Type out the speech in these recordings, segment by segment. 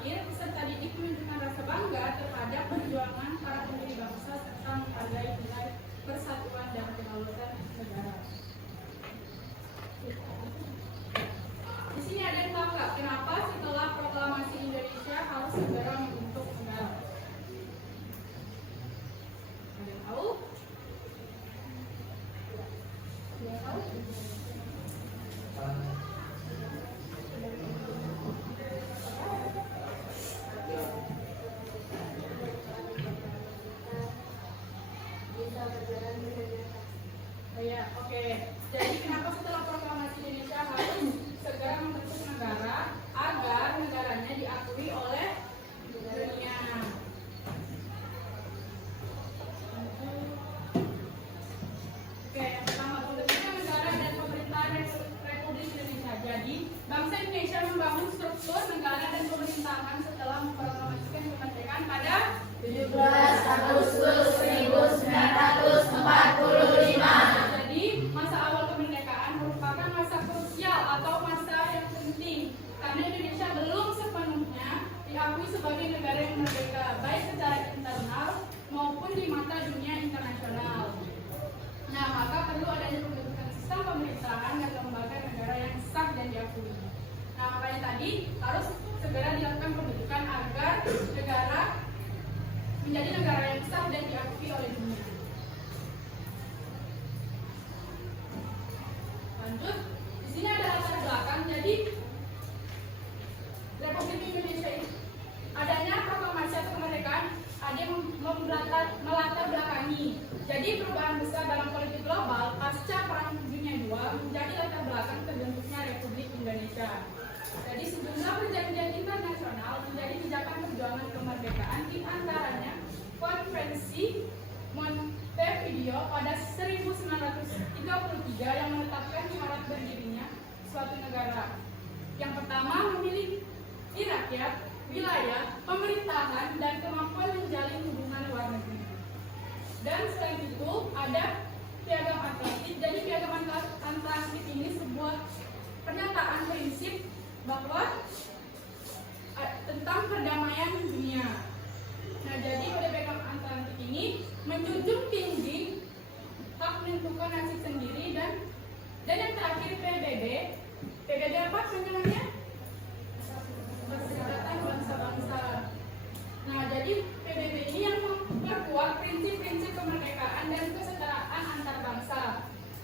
terakhir, peserta didik menunjukkan rasa bangga terhadap perjuangan para pendiri bangsa serta menghargai nilai persatuan dan kedaulatan negara. Di sini ada yang tahu nggak kenapa setelah proklamasi Indonesia harus segera membentuk negara? Ada yang tahu? Ada yang tahu? Oh ya, oke. Jadi kenapa setelah proklamasi Indonesia harus segera membentuk negara agar negaranya diakui oleh dunia? Oke, yang pertama pembentukan negara dan pemerintahan Republik Indonesia. Jadi bangsa Indonesia membangun struktur negara dan pemerintahan setelah memproklamasikan kemerdekaan pada 17 Agustus 1945. Jadi masa awal kemerdekaan merupakan masa krusial atau masa yang penting karena Indonesia belum sepenuhnya diakui sebagai negara yang merdeka baik secara internal maupun di mata dunia internasional. Nah, maka perlu adanya pembentukan sistem pemerintahan dan lembaga negara yang sah dan diakui. Nah, makanya tadi harus segera dilakukan pembentukan agar negara menjadi negara yang sah dan diakui oleh dunia. Lanjut, di sini ada latar belakang. Jadi Republik Indonesia ini adanya proklamasi atau kemerdekaan ada yang melatar belakangi. Jadi perubahan besar dalam politik global pasca Perang Dunia II menjadi latar belakang terbentuknya Republik Indonesia. Jadi sejumlah perjanjian internasional menjadi pijakan perjuangan kemerdekaan, di antaranya Konvensi Montevideo pada 1933 yang menetapkan syarat berdirinya suatu negara. Yang pertama, memiliki rakyat, wilayah, pemerintahan, dan kemampuan menjalin hubungan luar negeri. Dan selain itu ada Piagam Atlantik. Jadi Piagam Atlantik ini sebuah pernyataan prinsip bahwa tentang perdamaian dunia. Nah, jadi pada Piagam Atlantik ini menjunjung tinggi hak menentukan nasib sendiri dan yang terakhir PBB. PBB apa panjangannya? Perserikatan Bangsa-Bangsa. Nah, jadi PBB ini yang memperkuat prinsip-prinsip kemerdekaan dan kesetaraan antar bangsa.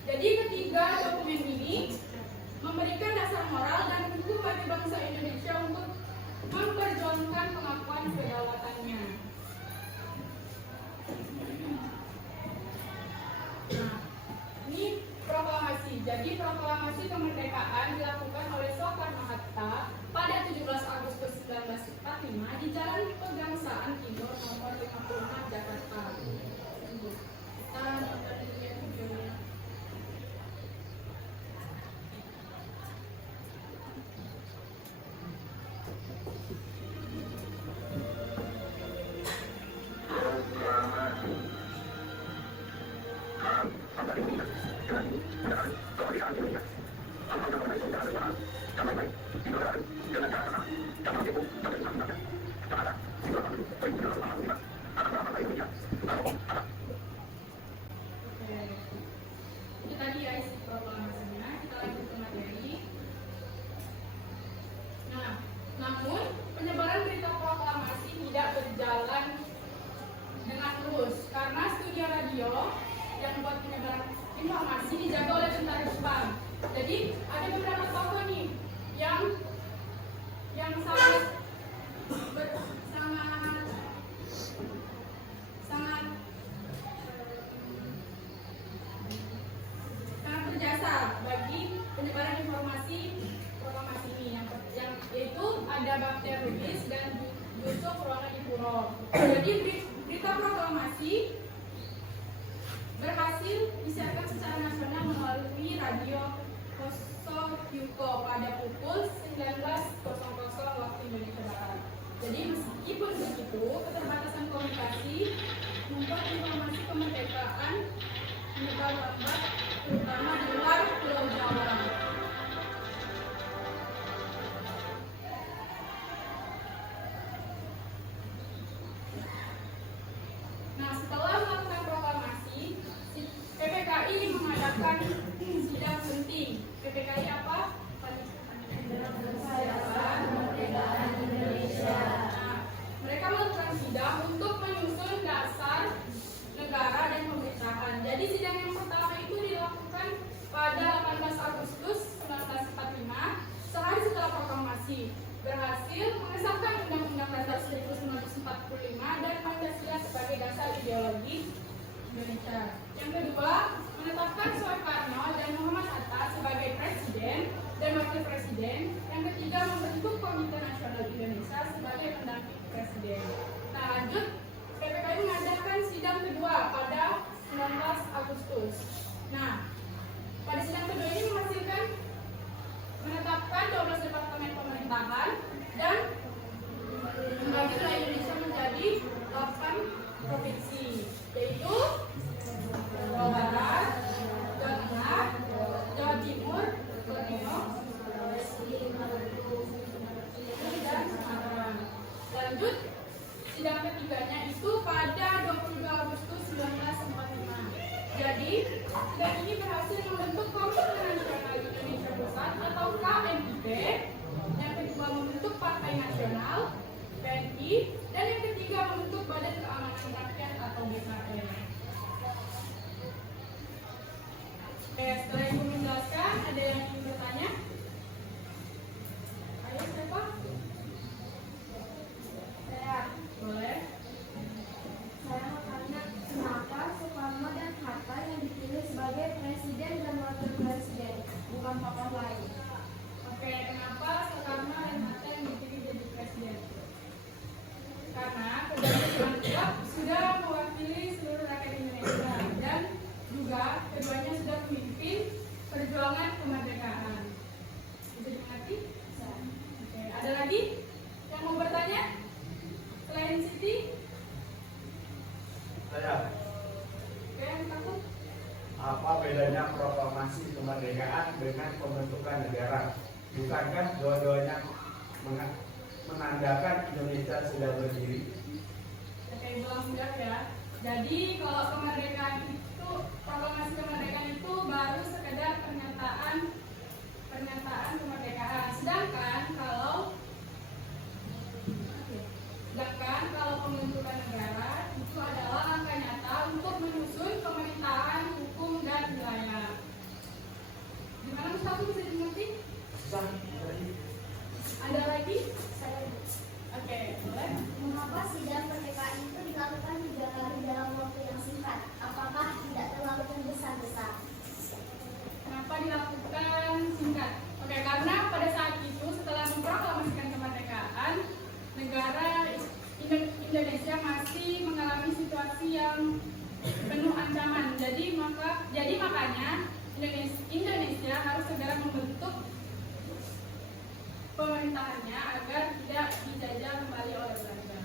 Jadi ketiga dokumen ini memberikan dasar moral dan hukum bagi bangsa Indonesia untuk memperjuangkan pengakuan kedaulatannya. Nah, ini proklamasi. Jadi proklamasi kemerdekaan dilakukan oleh Soekarno-Hatta pada 17 Agustus 1945 di Jalan Pegangsaan Timur nomor 56 Jakarta. Itu tadi ya isi proklamasinya. Kita lanjut ke materi. Nah, namun penyebaran berita proklamasi tidak berjalan dengan lurus karena studio radio yang buat penyebaran informasi dijaga oleh tentara Jepang. Jadi ada beberapa tokoh nih yang sangat berjasa bagi penyebaran informasi proklamasi ini yang yaitu ada Baktiar Lubis dan Yusuf Ronodipuro. Jadi berita proklamasi berhasil disiarkan secara nasional melalui radio Kosokyo pada pukul 19.00 waktu Indonesia Barat. Jadi meskipun begitu, keterbatasan komunikasi membuat informasi kemerdekaan menyebar lambat, terutama di luar Pulau Jawa. mengadakan sidang penting. PPKI apa? Persiapan Kemerdekaan Indonesia. Nah, mereka melakukan sidang untuk menyusun dasar negara dan pemerintahan. Jadi sidang yang pertama itu dilakukan pada 18 Agustus 1945, sehari setelah proklamasi, berhasil mengesahkan Undang-Undang Dasar 1945 dan Pancasila sebagai dasar ideologi Indonesia. Yang kedua, menetapkan Soekarno dan Muhammad Hatta sebagai presiden dan wakil presiden. Yang ketiga, membentuk Komite Nasional Indonesia sebagai pendamping presiden. Nah, lanjut, PPKI mengadakan sidang kedua pada 19 Agustus. Nah, pada sidang kedua ini menghasilkan menetapkan 12 departemen pemerintahan dan membagi wilayah Indonesia menjadi 8 provinsi, yaitu Jawa Barat, Jawa Tengah, Jawa Timur, Borneo, dan Sumatera. Lanjut, sidang ketiganya itu pada 22 Agustus 1945. Jadi, sidang ini berhasil membentuk Komite Nasional Indonesia Pusat atau KNIP. Yang kedua, membentuk Partai Nasional (PNI), dan yang ketiga, membentuk Badan Keamanan Rakyat atau BKR. Oke, setelah Ibu menjelaskan, ada yang ingin bertanya? Ayo, siapa? Saya Boleh. Saya mau tanya, kenapa Soekarno dan Hatta yang dipilih sebagai presiden dan wakil presiden, bukan tokoh lain? Oke, kenapa Soekarno dan Hatta yang dipilih jadi presiden? Karena keduanya sudah mewakili seluruh rakyat Indonesia dan juga keduanya sudah memimpin perjuangan kemerdekaan. Bisa dimengerti? Oke, ada lagi yang mau bertanya? Selain Siti? Saya, Oke, yang takut? apa bedanya proklamasi kemerdekaan dengan pembentukan negara? Bukankah dua-duanya menandakan Indonesia sudah berdiri? Oke, ulang mudah ya. Jadi kalau kemerdekaan itu, proklamasi kemerdekaan itu baru sekedar pernyataan kemerdekaan. Sedangkan kalau pembentukan negara itu adalah langkah nyata untuk menyusun pemerintahan, hukum, dan wilayah. Gimana Mustafa, bisa dimengerti? Ada lagi? Oke, boleh. Mengapa sidang PPKI itu dilakukan 3 kali dalam waktu yang singkat? Apakah tidak terlalu tergesa-gesa? Kenapa dilakukan singkat? Oke, karena pada saat itu setelah memproklamasikan kemerdekaan, negara Indonesia masih mengalami situasi yang penuh ancaman. Jadi makanya Indonesia harus segera membentuk pemerintahannya agar tidak dijajah kembali oleh Belanda.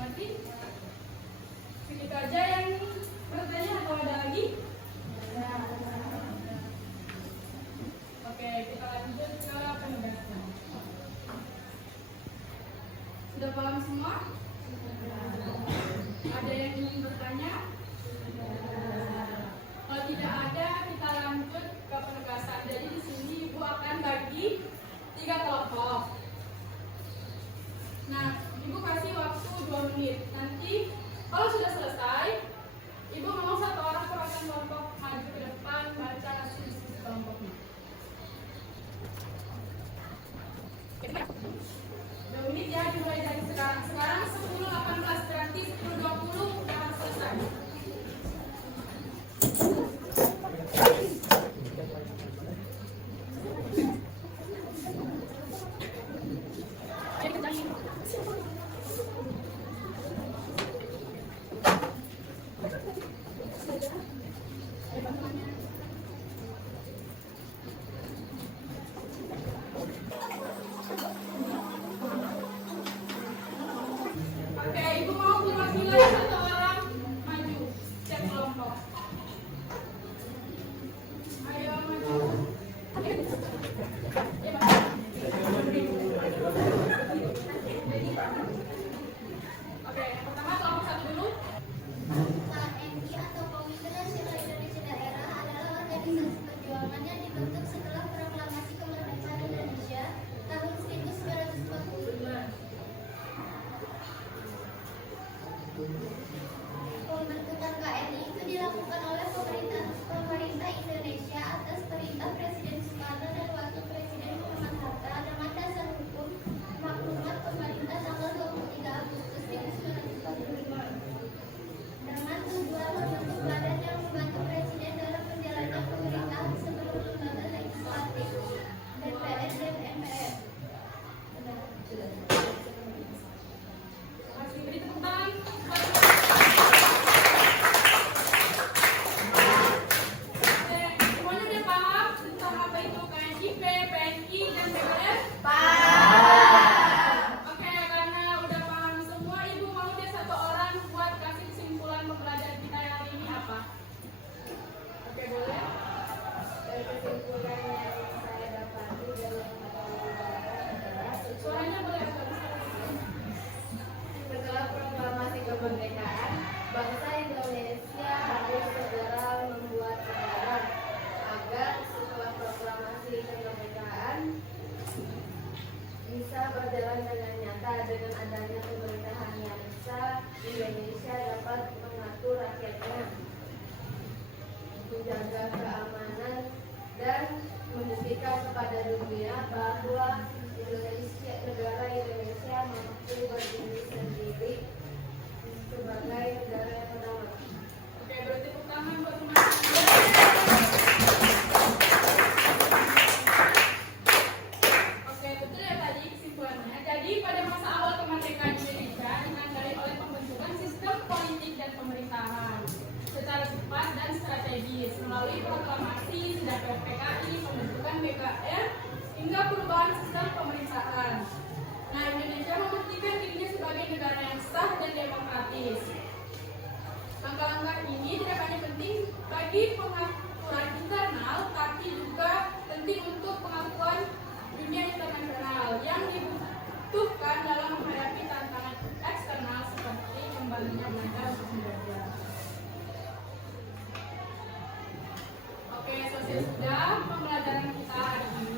Nanti segitu aja yang bertanya atau ada lagi? Oke, kita lanjut ke penugasan. Sudah paham semua? Ada yang ingin bertanya? Kalau tidak ada, kita lanjut ke penugasan. Jadi di sini Ibu akan bagi 3 kelompok. Nah, Ibu kasih waktu 2 menit. Nanti kalau sudah selesai, Ibu mau 1 orang perwakilan kelompok maju ke depan baca hasil diskusi kelompoknya. 2 menit ya, dimulai dari sekarang. Sekarang 10.18 berarti 10.20 udah harus selesai. organisasi perjuangan yang dibentuk setelah proklamasi kemerdekaan Indonesia tahun 1945. Pembentukan KNI itu dilakukan oleh pemerintah Indonesia atas perintah Presiden Soekarno dan Wakil Presiden Muhammad Hatta dengan dasar hukum maklumat pemerintah tanggal 23 Agustus 1945 dengan tujuan membentuk badan yang membantu Presiden dalam menjalankan pemerintahan sebelum lembaga legislatif DPR dan MPR. Masih beri tepuk tangan. Semuanya udah paham tentang apa itu KNIP, PNI, dan BPR? Oke, karena udah paham semua, Ibu mau deh satu orang buat kasih kesimpulan pembelajaran kita yang hari ini apa? Oke, boleh? Dari kesimpulan yang saya dapati dalam pembelajaran adalah Suaranya boleh agak besar. setelah proklamasi kemerdekaan, bangsa Indonesia harus segera membuat negara agar setelah proklamasi kemerdekaan bisa berjalan dengan nyata. Dengan adanya pemerintahan yang sah, Indonesia dapat mengatur rakyatnya, menjaga keamanan, dan membuktikan kepada dunia bahwa negara Indonesia mampu berdiri sendiri sebagai negara yang bernama. Oke, berarti tepuk tangan buat teman-teman. Oke, betul ya tadi kesimpulannya. Jadi pada masa awal kemerdekaan Indonesia dinandai oleh pembentukan sistem politik dan pemerintahan secara cepat dan strategis melalui proklamasi, tindakan PKI, pembentukan BKR, hingga perubahan sistem pemerintahan. Nah, Indonesia membuktikan dirinya sebagai negara yang sah dan demokratis. Langkah-langkah ini tidak hanya penting bagi pengaturan internal, tapi juga penting untuk pengakuan dunia internasional yang dibutuhkan dalam menghadapi tantangan eksternal seperti kembalinya Belanda untuk menjajah. Oke, selesai sudah pembelajaran kita hari ini.